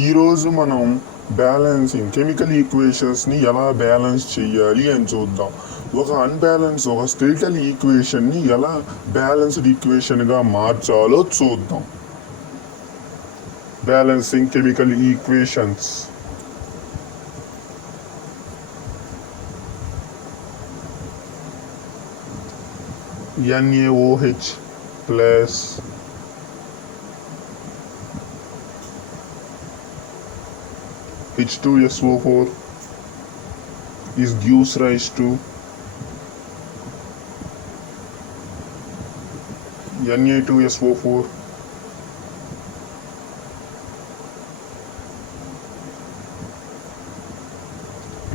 ఈరోజు మనం కెమికల్ ఈక్వేషన్స్ని ఎలా బ్యాలెన్స్ చేయాలి అని చూద్దాం. ఒక స్కెలిటల్ ఈక్వేషన్ని ఎలా బ్యాలెన్స్డ్ ఈక్వేషన్గా మార్చాలో చూద్దాం. Balancing chemical equations. NaOH plus H2SO4 gives rise to Na2SO4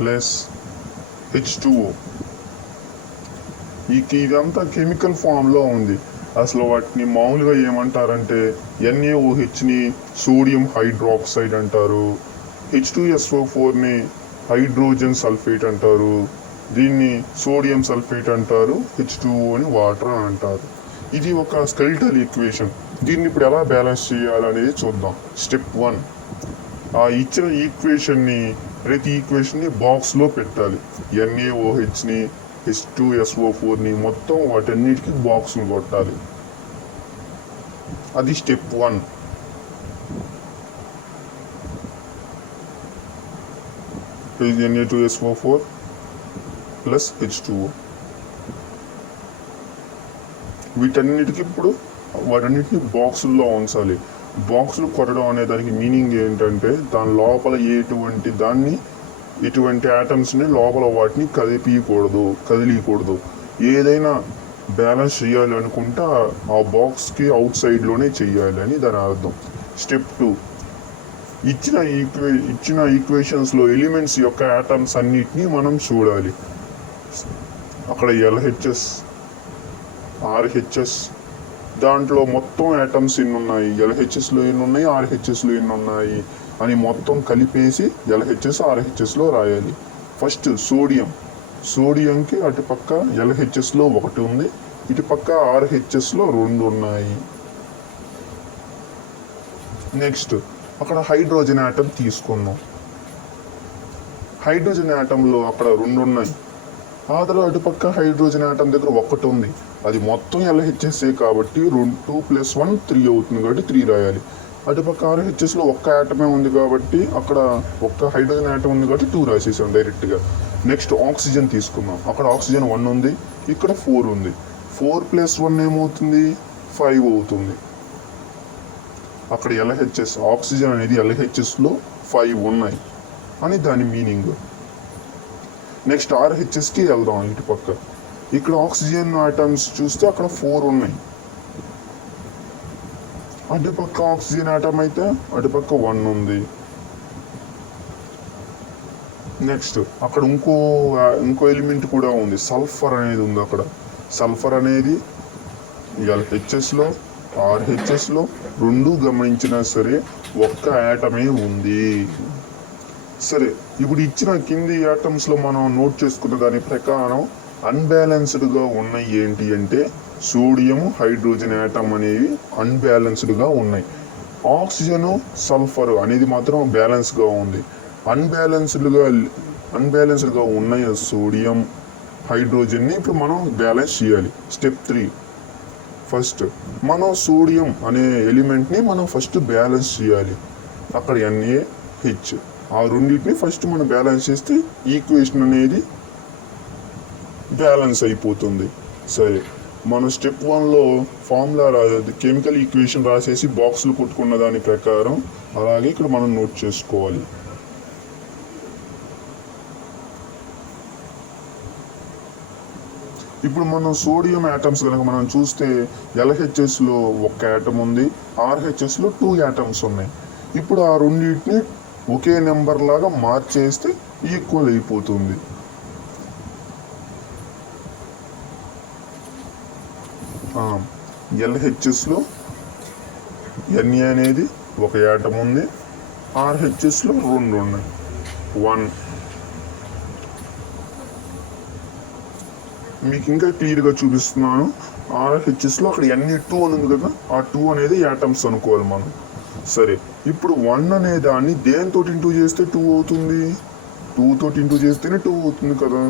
plus H2O. ఇదంతా కెమికల్ ఫామ్లో ఉంది. అసలు వాటిని మామూలుగా ఏమంటారంటే NaOHని సోడియం హైడ్రాక్సైడ్ అంటారు, H2SO4ని హైడ్రోజన్ సల్ఫేట్ అంటారు, దీన్ని సోడియం సల్ఫేట్ అంటారు, H2Oని వాటర్ అంటారు. ఇది ఒక స్కెలిటల్ ఈక్వేషన్. దీన్ని ఇప్పుడు ఎలా బ్యాలెన్స్ చేయాలనేది చూద్దాం. స్టెప్ 1, ఆ ఇచ్చిన ప్రతి ఈక్వేషన్ని బాక్స్లో పెట్టాలి. NaOHని H2SO4ని మొత్తం వాటన్నిటికీ బాక్సులు కొట్టాలి. అది స్టెప్ 1. Na2SO4 plus H2O. వాటన్నిటిని బాక్సుల్లో ఉంచాలి. బాక్సులు కొట్టడం అనే దానికి మీనింగ్ ఏంటంటే దాని లోపల ఎటువంటి ఆటమ్స్ని లోపల వాటిని కదిలియకూడదు. ఏదైనా బ్యాలెన్స్ చేయాలి అనుకుంటే ఆ బాక్స్కి అవుట్ సైడ్లోనే చేయాలి అని దాని అర్థం. స్టెప్ 2, ఇచ్చిన ఈక్వేషన్స్లో ఎలిమెంట్స్ యొక్క ఆటమ్స్ అన్నిటినీ మనం చూడాలి. అక్కడ LHS, RHS, దాంట్లో మొత్తం ఆటమ్స్ ఎన్ని ఉన్నాయి, LHSలో ఎన్ని ఉన్నాయి, RHSలో ఎన్ని ఉన్నాయి అని మొత్తం కలిపేసి LHS, RHSలో రాయాలి. ఫస్ట్ సోడియంకి అటుపక్క LHSలో 1 ఉంది, ఇటుపక్క RHSలో 2 ఉన్నాయి. నెక్స్ట్ అక్కడ హైడ్రోజన్ ఆటమ్ తీసుకుందాం. హైడ్రోజన్ ఆటంలో అక్కడ 2 ఉన్నాయి. ఆ తర్వాత అటుపక్క హైడ్రోజన్ ఆటమ్ దగ్గర 1 ఉంది. అది మొత్తం LHSే కాబట్టి 2 + 1 3 అవుతుంది కాబట్టి 3 రాయాలి. అటుపక్క RHSలో 1 ఆటమే ఉంది కాబట్టి అక్కడ 1 హైడ్రోజన్ ఆటమ్ ఉంది కాబట్టి 2 రాసేసాం డైరెక్ట్గా. నెక్స్ట్ ఆక్సిజన్ తీసుకుందాం. అక్కడ ఆక్సిజన్ 1 ఉంది, ఇక్కడ 4 ఉంది. 4 + 1 ఏమవుతుంది, 5 అవుతుంది. అక్కడ ఆక్సిజన్ అనేది LHSలో 5 ఉన్నాయి అని దాని మీనింగ్. నెక్స్ట్ RHSకి వెళ్దాం. ఇటుపక్క ఇక్కడ ఆక్సిజన్ ఆటమ్స్ చూస్తే అక్కడ 4 ఉన్నాయి. అటుపక్క ఆక్సిజన్ ఆటమ్ అయితే అటుపక్క 1 ఉంది. నెక్స్ట్ అక్కడ ఇంకో ఎలిమెంట్ కూడా ఉంది, సల్ఫర్ అనేది ఉంది. అక్కడ సల్ఫర్ అనేది LHSలో, RHSలో 2 గమనించినా సరే 1 ఆటమే ఉంది. సరే, ఇప్పుడు ఇచ్చిన కింది ఆటమ్స్లో మనం నోట్ చేసుకున్న దాని ప్రకారం అన్బ్యాలెన్స్డ్గా ఉన్నాయి ఏంటి అంటే సోడియం, హైడ్రోజన్ ఆటమ్ అనేవి అన్బ్యాలెన్స్డ్గా ఉన్నాయి. ఆక్సిజన్, సల్ఫర్ అనేది మాత్రం బ్యాలెన్స్గా ఉంది. అన్బ్యాలెన్స్డ్గా ఉన్నాయి సోడియం, హైడ్రోజన్ని ఇప్పుడు మనం బ్యాలెన్స్ చేయాలి. స్టెప్ 3, ఫస్ట్ మనం సోడియం అనే ఎలిమెంట్ని మనం ఫస్ట్ బ్యాలెన్స్ చేయాలి. అక్కడ NaH, ఆ రెండింటిని ఫస్ట్ మనం బ్యాలెన్స్ చేస్తే ఈక్వేషన్ అనేది బ్యాలెన్స్ అయిపోతుంది. సరే, మనం స్టెప్ 1లో ఫార్ములా కెమికల్ ఈక్వేషన్ రాసేసి బాక్సులు కొట్టుకున్న దాని ప్రకారం అలాగే ఇక్కడ మనం నోట్ చేసుకోవాలి. ఇప్పుడు మనం సోడియం ఆటమ్స్ కనుక మనం చూస్తే LHSలో 1 ఆటమ్ ఉంది, RHSలో 2 ఆటమ్స్ ఉన్నాయి. ఇప్పుడు ఆ రెండింటిని ఒకే నెంబర్ లాగా మార్చేస్తే ఈక్వల్ అయిపోతుంది. LHSలో Na అనేది 1 ఆటమ్ ఉంది, RHSలో 2 ఉన్నాయి. 1 మీకు ఇంకా క్లియర్గా చూపిస్తున్నాను. RHSలో అక్కడ Na2 అని ఉంది కదా, ఆ 2 అనేది యాటమ్స్ అనుకోవాలి మనం. సరే, ఇప్పుడు 1 అనే దాన్ని దేనితో ఇంటూ చేస్తే 2 అవుతుంది, 2 తోటి ఇంటూ చేస్తేనే 2 అవుతుంది కదా.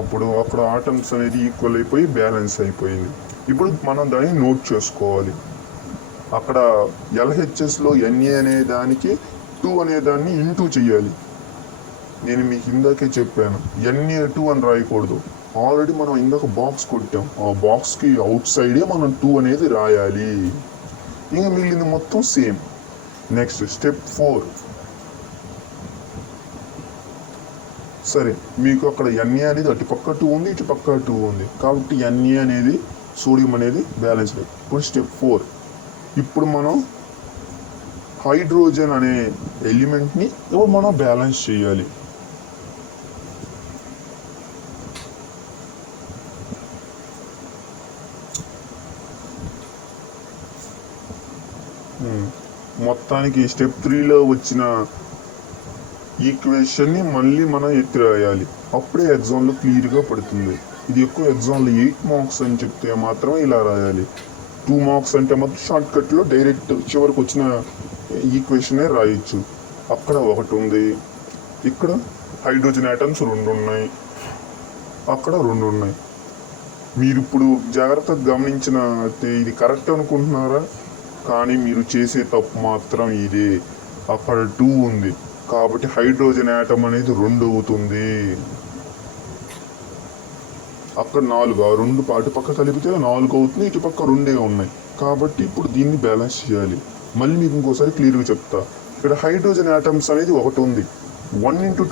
అప్పుడు అక్కడ ఆటమ్స్ అనేది ఈక్వల్ అయిపోయి బ్యాలెన్స్ అయిపోయింది. ఇప్పుడు మనం దాన్ని నోట్ చేసుకోవాలి. అక్కడ ఎల్హెచ్ఎస్లో ఎన్ఏ అనే దానికి 2 అనే దాన్ని ఇంటూ చేయాలి. నేను మీకు ఇందాకే చెప్పాను, NA2 అని రాయకూడదు. ఆల్రెడీ మనం ఇందాక బాక్స్ కొట్టాం, ఆ బాక్స్కి అవుట్ సైడే మనం 2 అనేది రాయాలి. ఇంకా మిగిలింది మొత్తం సేమ్. Next step 4. సరే, మీకు అక్కడ NA అనేది అటు పక్క 2 ఉంది, ఇటు పక్క 2 ఉంది కాబట్టి NA అనేది సోడియం అనేది బ్యాలెన్స్ లేదు. ఇప్పుడు స్టెప్ 4. ఇప్పుడు మనం హైడ్రోజన్ అనే ఎలిమెంట్ని ఇప్పుడు మనం బ్యాలెన్స్ చేయాలి. మొత్తానికి స్టెప్ 3లో వచ్చిన ఈక్వేషన్ని మళ్ళీ మనం ఎత్తి రాయాలి. అప్పుడే ఎగ్జామ్లో క్లియర్గా పడుతుంది. ఇది ఎక్కువ ఎగ్జామ్లో 8 మార్క్స్ అని చెప్తే మాత్రం ఇలా రాయాలి. 2 మార్క్స్ అంటే మాత్రం షార్ట్కట్లో డైరెక్ట్ చివరికి వచ్చిన ఈక్వేషనే రాయొచ్చు. అక్కడ 1 ఉంది, ఇక్కడ హైడ్రోజన్ ఆటమ్స్ 2 ఉన్నాయి, అక్కడ 2 ఉన్నాయి. మీరు ఇప్పుడు జాగ్రత్తగా గమనించిన ఇది కరెక్ట్ అనుకుంటున్నారా? కానీ మీరు చేసే తప్పు మాత్రం ఇదే. అక్కడ 2 ఉంది కాబట్టి హైడ్రోజన్ ఆటమ్ అనేది 2 అవుతుంది. అక్కడ 4, ఆ 2 అటు పక్క కలిపితే 4 అవుతుంది, ఇటు పక్క 2 ఉన్నాయి కాబట్టి ఇప్పుడు దీన్ని బ్యాలెన్స్ చేయాలి. మళ్ళీ మీకు ఇంకోసారి క్లియర్గా చెప్తా. ఇక్కడ హైడ్రోజన్ ఆటమ్స్ అనేది 1 ఉంది. 1 ఇంటూ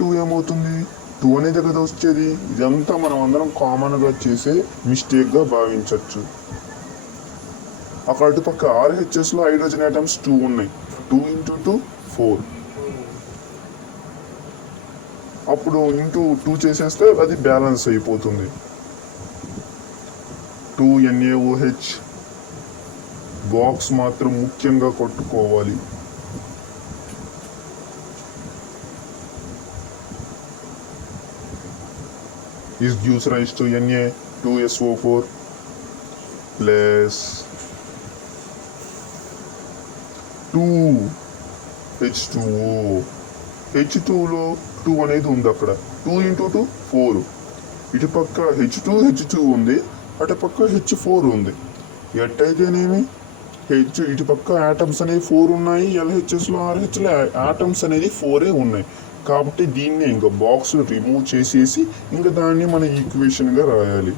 2 ఏమవుతుంది? 2 అనేది కదా వచ్చేది. ఇదంతా మనం అందరం కామన్గా చేసే మిస్టేక్గా భావించవచ్చు. అక్కడ అటుపక్క RHSలో హైడ్రోజన్ ఆటమ్స్ 2 ఉన్నాయి. 2 ఇంటూ 2 4. అప్పుడు ఇంటూ 2 చేసేస్తే అది బ్యాలెన్స్ అయిపోతుంది. 2 NaOH. బాక్స్ మాత్రం ముఖ్యంగా కొట్టుకోవాలి. This gives rise to Na2SO4 plus 2H2O. H2లో 2 అనేది ఉంది. అక్కడ 2 ఇంటూ 2 4. ఇటు పక్క H2 ఉంది, అటు పక్క H4 ఉంది. ఎట్టయితేనేమి ఇటు పక్క ఆటమ్స్ అనేవి 4 ఉన్నాయి, LHSలో RHలో ఆటమ్స్ అనేది 4 ఉన్నాయి కాబట్టి దీన్ని ఇంకా బాక్స్ రిమూవ్ చేసేసి ఇంకా దాన్ని మన ఈక్వేషన్గా రాయాలి.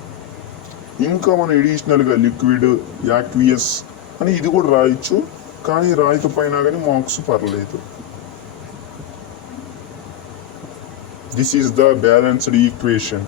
ఇంకా మనం ఎడిషనల్గా లిక్విడ్, యాక్వియస్ అని ఇది కూడా రాయొచ్చు, కానీ రాయకపోయినా కానీ మార్క్స్ పర్లేదు. This is the balanced equation.